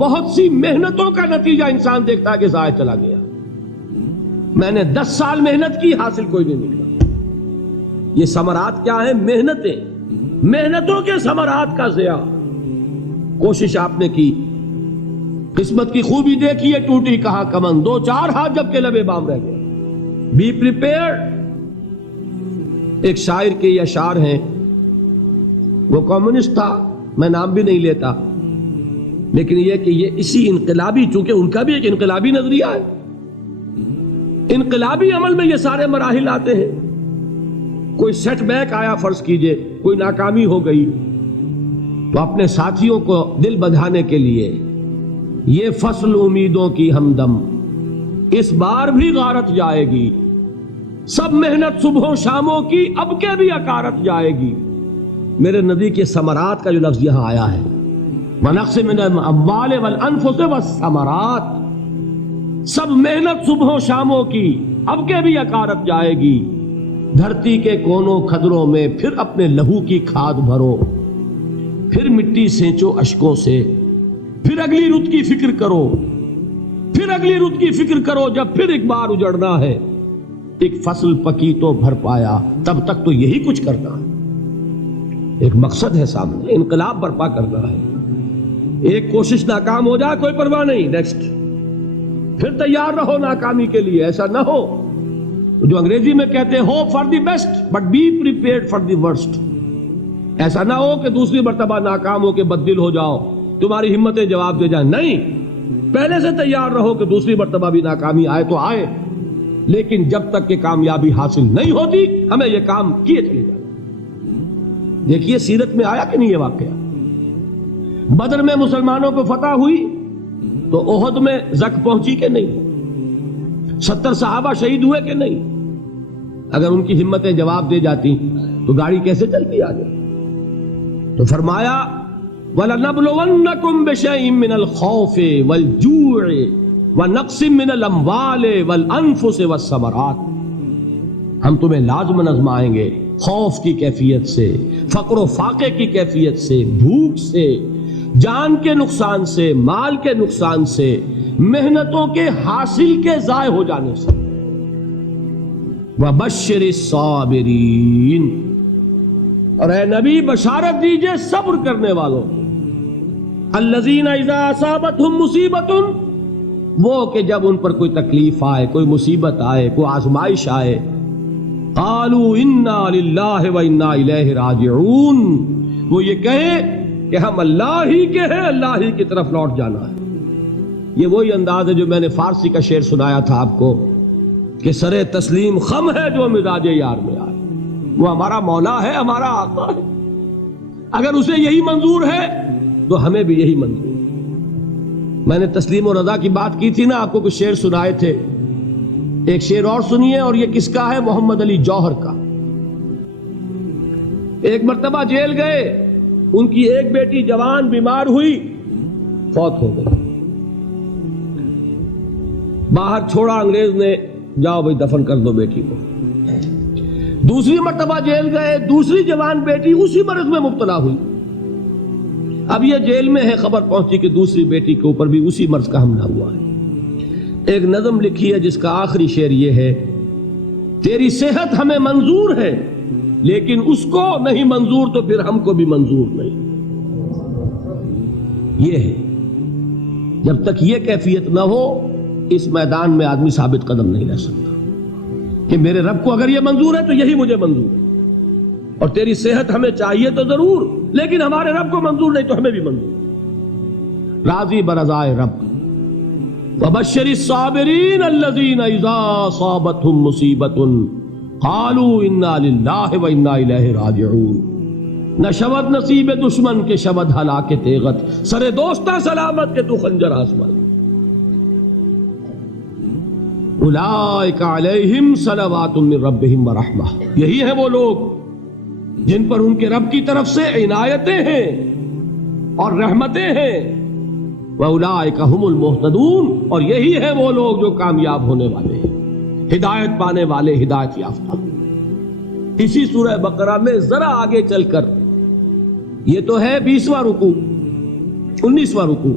بہت سی محنتوں کا نتیجہ انسان دیکھتا ہے کہ ضائع چلا گیا. میں نے 10 سال محنت کی، حاصل کوئی نہیں نکلا. یہ ثمرات کیا ہیں؟ محنتوں کے ثمرات کا ضیاع. کوشش آپ نے کی، قسمت کی خوبی دیکھی ہے، ٹوٹی کہاں کمن، 2-4 ہاتھ جب کے لبے بام رہ گئے. Be prepared. ایک شاعر کے یہ اشعار ہیں، وہ کمیونسٹ تھا، میں نام بھی نہیں لیتا، لیکن یہ کہ یہ اسی انقلابی، چونکہ ان کا بھی ایک انقلابی نظریہ ہے، انقلابی عمل میں یہ سارے مراحل آتے ہیں. کوئی سیٹ بیک آیا، فرض کیجئے کوئی ناکامی ہو گئی، تو اپنے ساتھیوں کو دل بندھانے کے لیے یہ فصل امیدوں کی ہمدم اس بار بھی غارت جائے گی، سب محنت صبحوں شاموں کی اب کے بھی اکارت جائے گی. میرے نبی کے ثمرات کا جو لفظ یہاں آیا ہے، وَنَقْصٍ مِّنَ الْأَمْوَالِ وَالْأَنفُسِ وَالثَّمَرَاتِ، سب محنت صبحوں شاموں کی اب کے بھی اکارت جائے گی. دھرتی کے کونوں کھدروں میں پھر اپنے لہو کی کھاد بھرو، پھر مٹی سینچو اشکوں سے، پھر اگلی رت کی فکر کرو، پھر اگلی رت کی فکر کرو، جب پھر ایک بار اجڑنا ہے. ایک فصل پکی تو بھر پایا، تب تک تو یہی کچھ کرنا ہے. ایک مقصد ہے سامنے، انقلاب برپا کرنا ہے. ایک کوشش ناکام ہو جائے کوئی پرواہ نہیں، نیکسٹ. پھر تیار رہو ناکامی کے لیے. ایسا نہ ہو جو انگریزی میں کہتے ہیں hope for the best but be prepared for the worst. ایسا نہ ہو کہ دوسری مرتبہ ناکام ہو کے بددل ہو جاؤ، تمہاری ہمتیں جواب دے جائیں. نہیں، پہلے سے تیار رہو کہ دوسری مرتبہ بھی ناکامی آئے تو آئے، لیکن جب تک کہ کامیابی حاصل نہیں ہوتی ہمیں یہ کام کیے چلے جائیں. دیکھیے سیرت میں آیا کہ نہیں یہ واقعہ. بدر میں مسلمانوں کو فتح ہوئی تو احد میں زک پہنچی کہ نہیں؟ 70 صحابہ شہید ہوئے کہ نہیں؟ اگر ان کی ہمتیں جواب دے جاتی تو گاڑی کیسے چلتی آگے؟ تو فرمایا وَلَنَبْلُوَنَّكُمْ بِشَيْءٍ مِّنَ الْخَوْفِ وَالْجُوعِ وَنَقْصٍ مِّنَ الْأَمْوَالِ وَالْأَنفُسِ وَالثَّمَرَاتِ. ہم تمہیں لازم آزمائیں گے، خوف کی کیفیت سے، فقر و فاقے کی کیفیت سے، بھوک سے، جان کے نقصان سے، مال کے نقصان سے، محنتوں کے حاصل کے ضائع ہو جانے سے. وَبَشِّرِ الصَّابِرِينَ، اور اے نبی بشارت دیجئے صبر کرنے والوں کو. الَّذِينَ إِذَا أَصَابَتْهُمْ مُصِيبَةٌ، وہ کہ جب ان پر کوئی تکلیف آئے، کوئی مصیبت آئے، کوئی آزمائش آئے، قالوا انا للہ و انا الیہ راجعون، وہ یہ کہیں کہ ہم اللہ ہی کے ہیں، اللہ ہی کی طرف لوٹ جانا ہے. یہ وہی انداز ہے جو میں نے فارسی کا شعر سنایا تھا آپ کو کہ سرے تسلیم خم ہے جو مزاج یار میں آئے. وہ ہمارا مولا ہے، ہمارا آقا ہے. اگر اسے یہی منظور ہے تو ہمیں بھی یہی منظور ہے. میں نے تسلیم و رضا کی بات کی تھی نا، آپ کو کچھ شعر سنائے تھے. ایک شعر اور سنیے، اور یہ کس کا ہے؟ محمد علی جوہر کا. ایک مرتبہ جیل گئے، ان کی ایک بیٹی جوان بیمار ہوئی، فوت ہو گئی. باہر چھوڑا انگریز نے، جاؤ بھائی دفن کر دو بیٹی کو. دوسری مرتبہ جیل گئے، دوسری جوان بیٹی اسی مرض میں مبتلا ہوئی. اب یہ جیل میں ہے، خبر پہنچی کہ دوسری بیٹی کے اوپر بھی اسی مرض کا حملہ ہوا ہے. ایک نظم لکھی ہے جس کا آخری شعر یہ ہے، تیری صحت ہمیں منظور ہے لیکن اس کو نہیں منظور تو پھر ہم کو بھی منظور نہیں. یہ ہے، جب تک یہ کیفیت نہ ہو اس میدان میں آدمی ثابت قدم نہیں رہ سکتا کہ میرے رب کو اگر یہ منظور ہے تو یہی مجھے منظور ہے، اور تیری صحت ہمیں چاہیے تو ضرور، لیکن ہمارے رب کو منظور نہیں تو ہمیں بھی منظور. راضی برضائے رب. وَبَشِّرِ الصَّابِرِينَ الَّذِينَ إِذَا أَصَابَتْهُمْ مُصِيبَةٌ قَالُوا إِنَّا لِلَّهِ وَإِنَّا إِلَيْهِ رَاجِعُونَ. نہ شود نصیب دشمن کے شود ہلاک تیغت، سرے دوستہ سلامت کے تو خنجر آزمائے. اولئک علیہم صلوات من ربہم ورحمہ، یہی ہے وہ لوگ جن پر ان کے رب کی طرف سے عنایتیں ہیں اور رحمتیں ہیں. وَأُولَٰئِكَ هُمُ الْمُهْتَدُونَ، اور یہی ہے وہ لوگ جو کامیاب ہونے والے ہیں، ہدایت پانے والے، ہدایت یافتہ. اسی سورہ بقرہ میں ذرا آگے چل کر، یہ تو ہے 20واں رکوع، 19واں رکوع،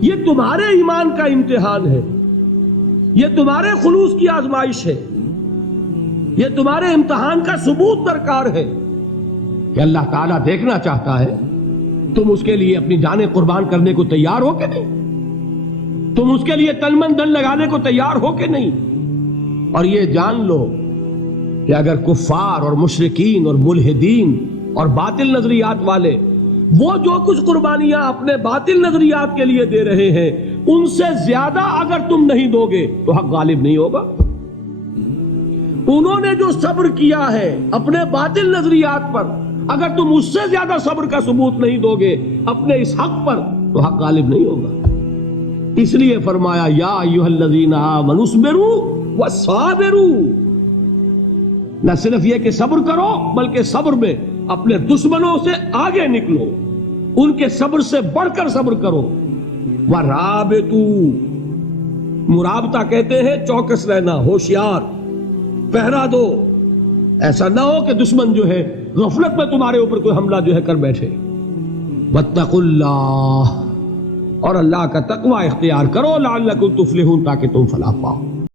یہ تمہارے ایمان کا امتحان ہے، یہ تمہارے خلوص کی آزمائش ہے، یہ تمہارے امتحان کا ثبوت درکار ہے کہ اللہ تعالیٰ دیکھنا چاہتا ہے تم اس کے لیے اپنی جانیں قربان کرنے کو تیار ہو کہ نہیں، تم اس کے لیے تن من دن لگانے کو تیار ہو کہ نہیں۔ اور یہ جان لو کہ اگر کفار اور مشرکین اور ملحدین اور باطل نظریات والے وہ جو کچھ قربانیاں اپنے باطل نظریات کے لیے دے رہے ہیں ان سے زیادہ اگر تم نہیں دو گے تو حق غالب نہیں ہوگا۔ انہوں نے جو صبر کیا ہے اپنے باطل نظریات پر، اگر تم اس سے زیادہ صبر کا ثبوت نہیں دو گے اپنے اس حق پر تو حق غالب نہیں ہوگا۔ اس لیے فرمایا یا ایھا الذین آمنوا اصبروا وصابروا، نہ صرف یہ کہ صبر کرو بلکہ صبر میں اپنے دشمنوں سے آگے نکلو، ان کے صبر سے بڑھ کر صبر کرو۔ ورابطوا، مرابطہ کہتے ہیں چوکس رہنا، ہوشیار، پہرا دو، ایسا نہ ہو کہ دشمن جو ہے غفلت میں تمہارے اوپر کوئی حملہ جو ہے کر بیٹھے۔ واتقوا اللہ، اور اللہ کا تقوی اختیار کرو، لعلکم تفلحون، تاکہ تم فلاح پاؤ۔